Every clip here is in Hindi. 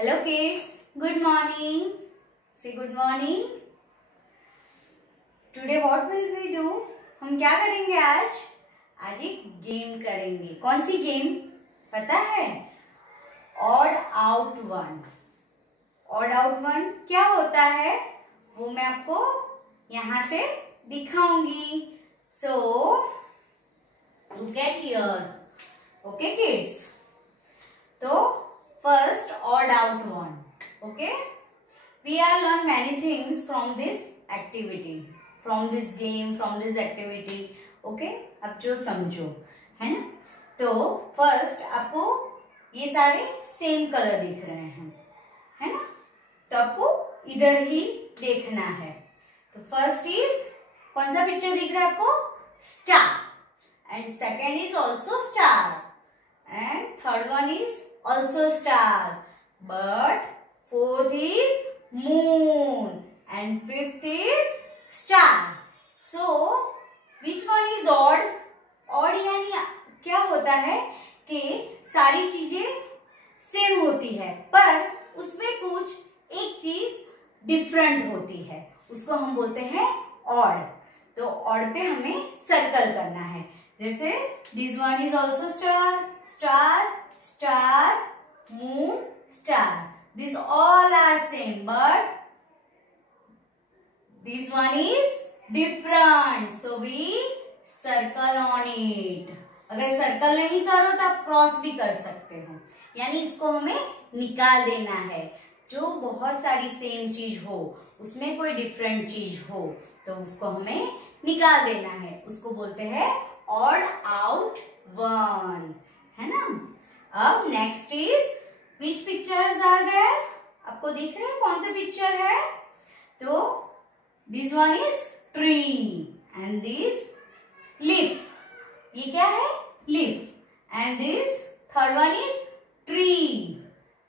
Hello kids, good morning. Say good morning. Today what will we do? हम क्या करेंगे आज? आज एक गेम करेंगे. कौन सी गेम पता है? Odd out one. Odd out one क्या होता है वो मैं आपको यहाँ से दिखाऊंगी. So look at here. Okay kids. तो first odd out one. Okay. We are learn many things from this activity, from this game, from this activity. Okay. अब जो समझो है ना. तो first आपको ये सारे सेम कलर दिख रहे हैं है ना. तो आपको इधर ही देखना है. तो फर्स्ट इज कौन सा पिक्चर दिख रहा है आपको? Star. And second is also star. And third one is also star, but fourth is moon and fifth is star. So which one is odd? Odd यानी क्या होता है कि सारी चीजें सेम होती है पर उसमें कुछ एक चीज डिफरेंट होती है, उसको हम बोलते हैं odd. तो odd पे हमें सर्कल करना है. जैसे this one is also star, star, star, moon, star. These all are same, but this one is different. So we circle on it. अगर सर्कल नहीं करो तो आप क्रॉस भी कर सकते हो. यानी इसको हमें निकाल देना है. जो बहुत सारी सेम चीज हो उसमें कोई डिफरेंट चीज हो तो उसको हमें निकाल देना है. उसको बोलते हैं odd out one. है ना. अब next is which pictures are there. आपको दिख रहे हैं कौन से पिक्चर है? तो this one is tree and this leaf. ये क्या है? Leaf. And this third one is tree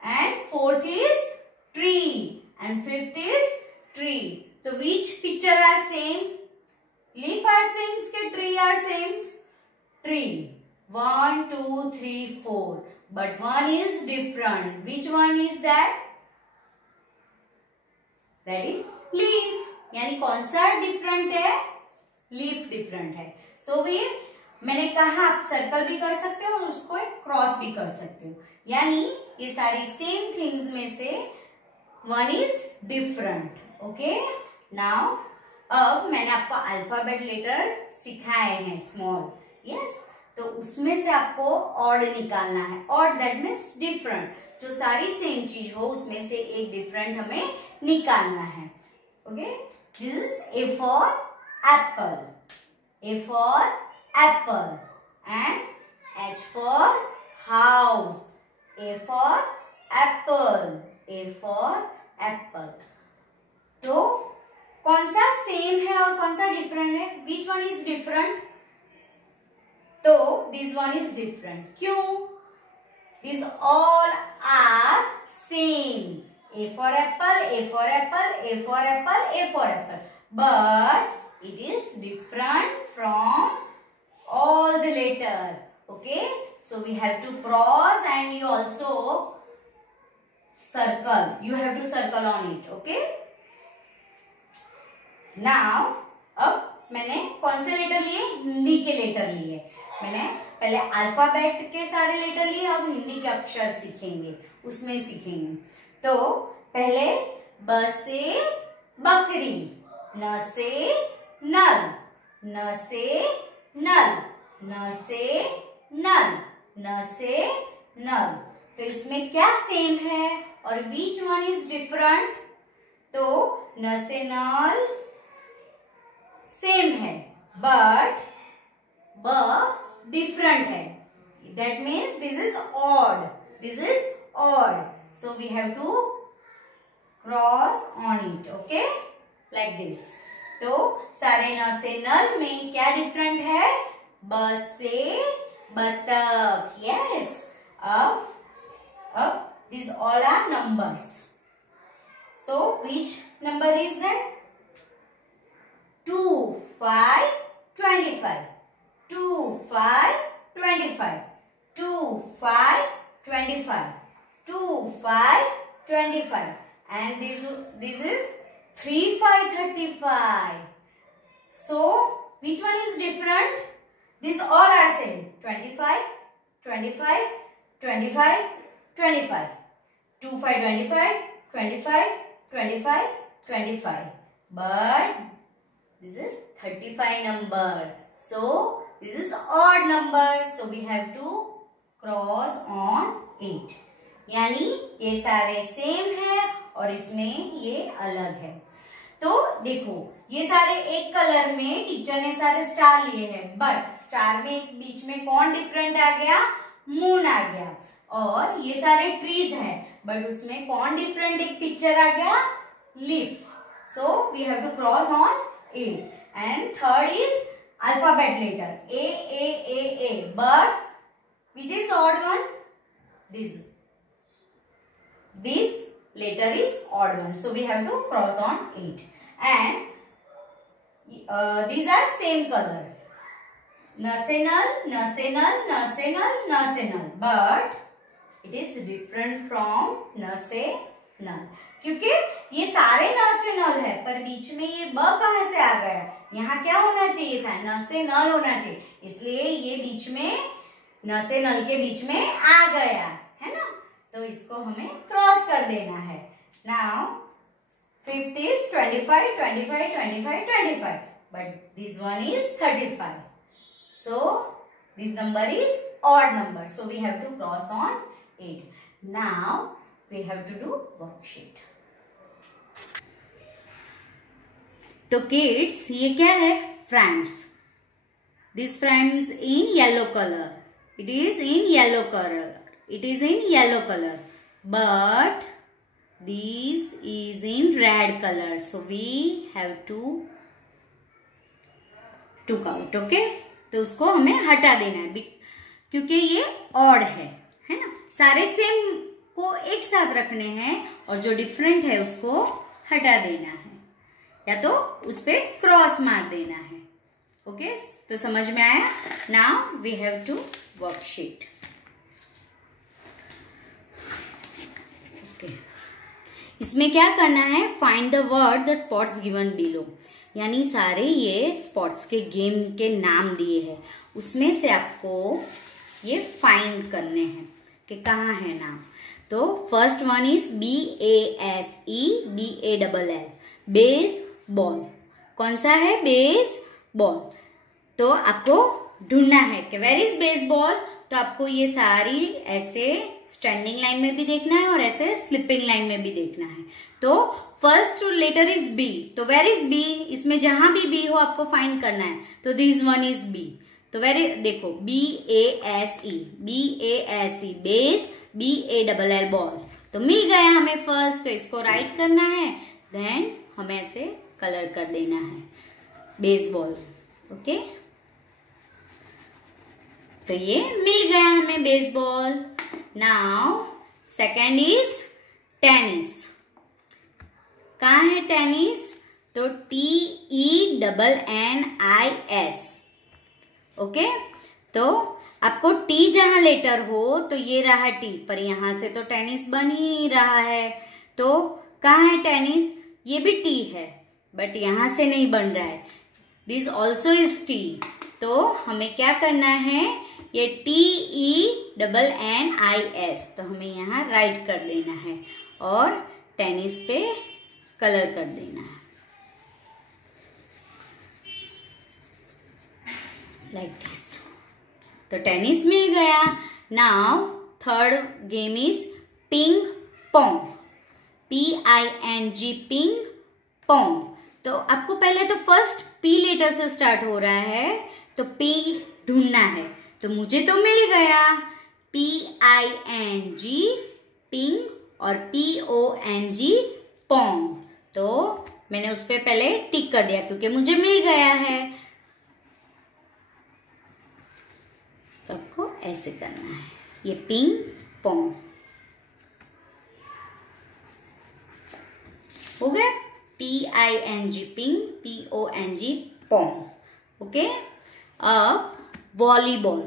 and fourth is tree and fifth is tree. तो which picture are same? Leaf are same के tree are same. Tree 1 2 3 4 but one is different. Which one is that? That is leaf. यानी कौन सा डिफरेंट है? लीफ डिफरेंट है. So we मैंने कहा आप सर्कल भी कर सकते हो और उसको एक क्रॉस भी कर सकते हो. यानी ये सारी सेम थिंग्स में से one is different. Okay. Now अब मैंने आपको अल्फाबेट लेटर सिखाए हैं स्मॉल. यस. तो उसमें से आपको ऑड निकालना है. Odd that means different. जो सारी सेम चीज हो उसमें से एक डिफरेंट हमें निकालना है. Okay. This is a for apple. A for Apple and H for house. A for apple. A for Apple. तो कौन सा सेम है और कौन सा डिफरेंट है? Which one is different? तो दिस वन इज डिफरेंट. क्यों? This all are same. A for apple, A for apple, A for apple, A for apple, but it is different from all the letter. Okay. So we have to cross and you also circle. You have to circle on it. Okay. Now अब मैंने कौन से लेटर लिए? हिंदी के लेटर लिए. मैंने पहले अल्फाबेट के सारे लेटर लिए. अब हिंदी के अक्षर सीखेंगे, उसमें सीखेंगे. तो पहले ब से बकरी, न से नल, न से नल, न से नल, न से नल. तो इसमें क्या सेम है और बीच वन इज डिफरेंट? तो न से नल सेम है बट ब डिफरेंट है. That means this is odd. This is odd. So we have to cross on it. Okay. Like this. तो सारे न से नल में क्या डिफरेंट है? ब से बतख. यस. अब these all are numbers. So which number is that? 2 5 25. 2 5 25. 2 5 25. 2 5 25. And this is 3 5 35. So which one is different? These all are same. 25, 25, 25, 25. 2 5 25, 25, 25, 25. But this is 35 number. So this is odd number. So we have to cross on 8. यानी ये सारे सेम है और इसमें ये अलग है। तो देखो ये सारे एक कलर में टीचर ने सारे स्टार लिए हैं, बट स्टार में एक बीच में कौन डिफरेंट आ गया? मून आ गया। और ये सारे ट्रीज हैं, बट उसमें कौन डिफरेंट एक पिक्चर आ गया? Leaf. So we have to cross on 8. And third is alphabet letter A, but which is odd one? This letter is odd one, so we have to cross on 8. And these are same color, national, but it is different from national, क्योंकि ये सारे national है, पर बीच में ये ब कहाँ से आ गया? यहाँ क्या होना चाहिए था? national होना चाहिए, इसलिए ये बीच में national के बीच में आ गया है ना। तो इसको हमें क्रॉस कर देना है। Now fifth is 25, 25, 25, 25, but this one is 35. So this number is odd number, so we have to cross on 8. Now we have to do worksheet. तो किड्स ये क्या है? Friends. This friends in yellow colour. It is in yellow color. It is in yellow color. But this is in red color. So we have to took out. Okay? तो उसको हमें हटा देना है क्योंकि ये odd है ना? सारे सेम को एक साथ रखने हैं और जो डिफरेंट है उसको हटा देना है या तो उस पे क्रॉस मार देना है. ओके? तो समझ में आया? Now we have to worksheet. Okay, इसमें क्या करना है? Find the word the spots given below. यानी सारे ये स्पॉट्स के गेम के नाम दिए हैं, उसमें से आपको ये फाइंड करने हैं कि कहाँ है नाम. तो first one is BASEBALL, base ball. कौन सा है? Base ball. तो आपको ढूंढना है कि वेयर इज बेसबॉल. तो आपको ये सारी ऐसे स्टैंडिंग लाइन में भी देखना है और ऐसे स्लिपिंग लाइन में भी देखना है. तो फर्स्ट लेटर इज बी. तो वेयर इज बी? इसमें जहां भी बी हो आपको फाइंड करना है. तो दिस वन इज बी. तो वेरी देखो BASE बेस, BALL बॉल. तो मिल गया हमें फर्स्ट. तो इसको राइट करना है, देन हमें ऐसे कलर कर देना है बेसबॉल. ओके, तो ये मिल गया हमें baseball. Now second is tennis. कहाँ है टेनिस? तो TENNIS. ओके, तो आपको टी जहां लेटर हो तो ये रहा टी, पर यहां से तो टेनिस बन ही नहीं रहा है. तो कहाँ है टेनिस? ये भी टी है, बट यहां से नहीं बन रहा है. This also is T. तो हमें क्या करना है? ये TENNIS. तो हमें यहाँ राइट कर देना है और टेनिस पे कलर कर देना है लाइक दिस. तो टेनिस मिल गया. Now third game is ping pong. PING, ping pong. तो आपको पहले तो फर्स्ट पी लेटर से स्टार्ट हो रहा है, तो पी ढूंढना है. तो मुझे तो मिल गया PING पिंग और PONG पोंग. तो मैंने उस पर पहले टिक कर दिया क्योंकि मुझे मिल गया है. तो आपको ऐसे करना है, ये पिंग पोंग हो गया. PING ping, PONG Pong. Okay, अब वॉलीबॉल.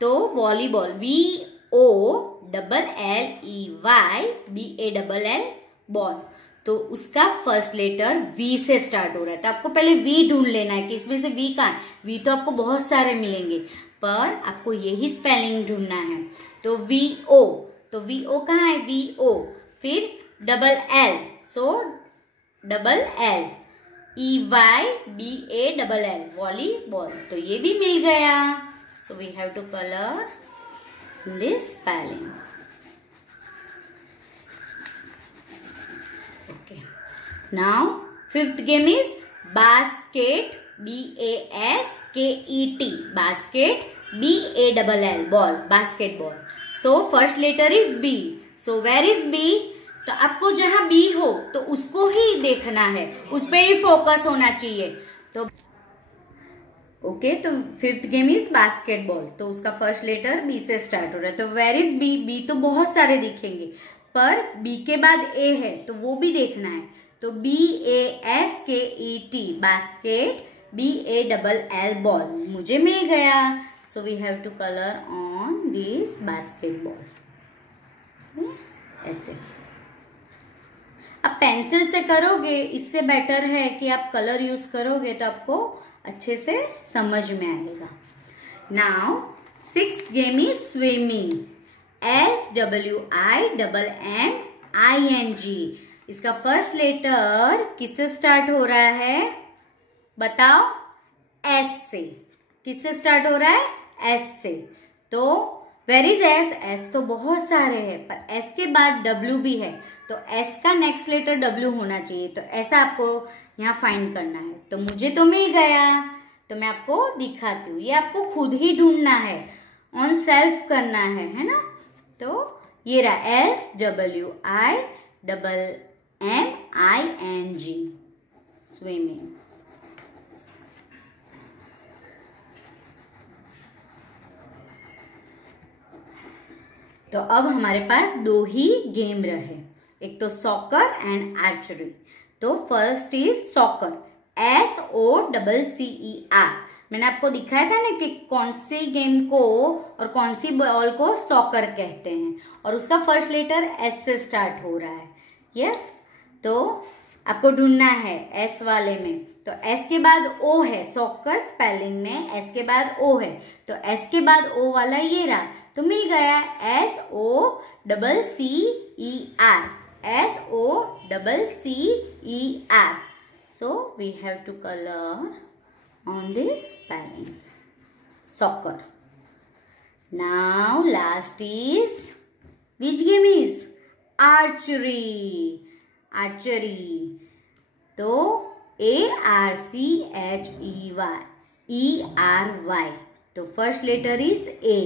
तो वॉलीबॉल VOLLYBALL BALLEYBALL बॉल। तो उसका फर्स्ट लेटर V से स्टार्ट हो रहा है, तो आपको पहले V ढूंढ लेना है कि इसमें से V कहाँ है। V तो आपको बहुत सारे मिलेंगे, पर आपको यही स्पेलिंग ढूंढना है। तो VO, तो VO कहाँ है, VO, फिर double L, so double L, EYBALL, volleyball. तो ये भी मिल गया। So we have to colour this spelling. Okay. Now fifth game is basket, BASKET, basket, BALL, ball, basketball. So first letter is B. So where is B? तो आपको जहां B हो तो उसको ही देखना है, उस पर ही फोकस होना चाहिए। तो ओके, तो फिफ्थ गेम इज बास्केटबॉल। तो उसका फर्स्ट लेटर बी से स्टार्ट हो रहा है। तो वेर इज बी? बी तो बहुत सारे दिखेंगे, पर बी के बाद ए है तो वो भी देखना है। तो BASKET, बास्केट, BALL, बॉल मुझे मिल गया। So we have to colour on this basketball, ऐसे। अब पेंसिल से करोगे इससे बेटर है कि आप कलर यूज करोगे तो आपको अच्छे से समझ में आएगा। Now sixth game is swimming, SWIMMING। इसका फर्स्ट लेटर किससे स्टार्ट हो रहा है, बताओ? S से। किससे स्टार्ट हो रहा है? S से। तो वेर इज S? S तो बहुत सारे हैं, पर S के बाद W भी है, तो S का नेक्स्ट लेटर W होना चाहिए। तो ऐसा आपको यहाँ फाइंड करना है। तो मुझे तो मिल गया, तो मैं आपको दिखाती हूँ। ये आपको खुद ही ढूंढना है, ऑन सेल्फ करना है ना। तो ये रहा SWIMMING, स्विमिंग। तो अब हमारे पास दो ही गेम रहे, एक तो सॉकर एंड आर्चरी। तो फर्स्ट इज सॉकर, SOCCER। मैंने आपको दिखाया था ना कि कौन सी गेम को और कौन सी बॉल को सॉकर कहते हैं, और उसका फर्स्ट लेटर S से स्टार्ट हो रहा है। यस, तो आपको ढूंढना है S वाले में। तो S के बाद O है, सॉकर स्पेलिंग में S के बाद O है, तो S के बाद O वाला ये रहा, तो मिल गया SOCCER, SOCCER. So we have to color on this spelling, soccer. Now last is, which game is? Archery. Archery. तो ARCHERY, तो फर्स्ट लेटर इज A।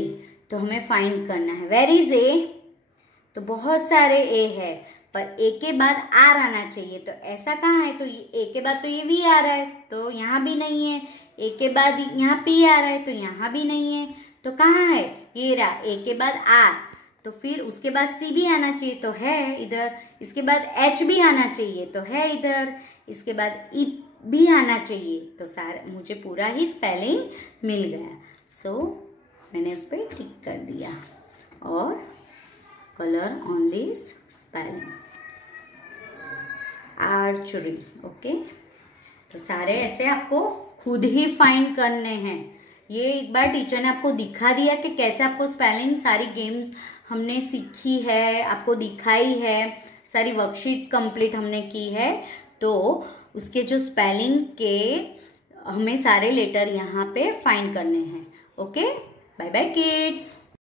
तो हमें फाइंड करना है वेर इज A। तो बहुत सारे A है, पर A के बाद R आना चाहिए। तो ऐसा कहाँ है? तो A के बाद तो ये V आ रहा है, तो यहाँ भी नहीं है। A के बाद यहाँ P आ रहा है, तो यहाँ भी नहीं है। तो कहाँ है? ये रहा, A के बाद R। तो फिर उसके बाद C भी आना चाहिए, तो है इधर। इसके बाद H भी आना चाहिए, तो है इधर। इसके बाद E भी आना चाहिए। तो सारे मुझे पूरा ही स्पेलिंग मिल गया। सो मैंने उस पर टिक कर दिया और colour on this spelling, archery. Okay, तो सारे ऐसे आपको खुद ही फाइंड करने हैं। ये एक बार टीचर ने आपको दिखा दिया कि कैसे आपको स्पेलिंग, सारी गेम्स हमने सीखी है, आपको दिखाई है, सारी वर्कशीट कंप्लीट हमने की है। तो उसके जो स्पेलिंग के हमें सारे लेटर यहाँ पे फाइंड करने हैं। Okay, bye bye kids.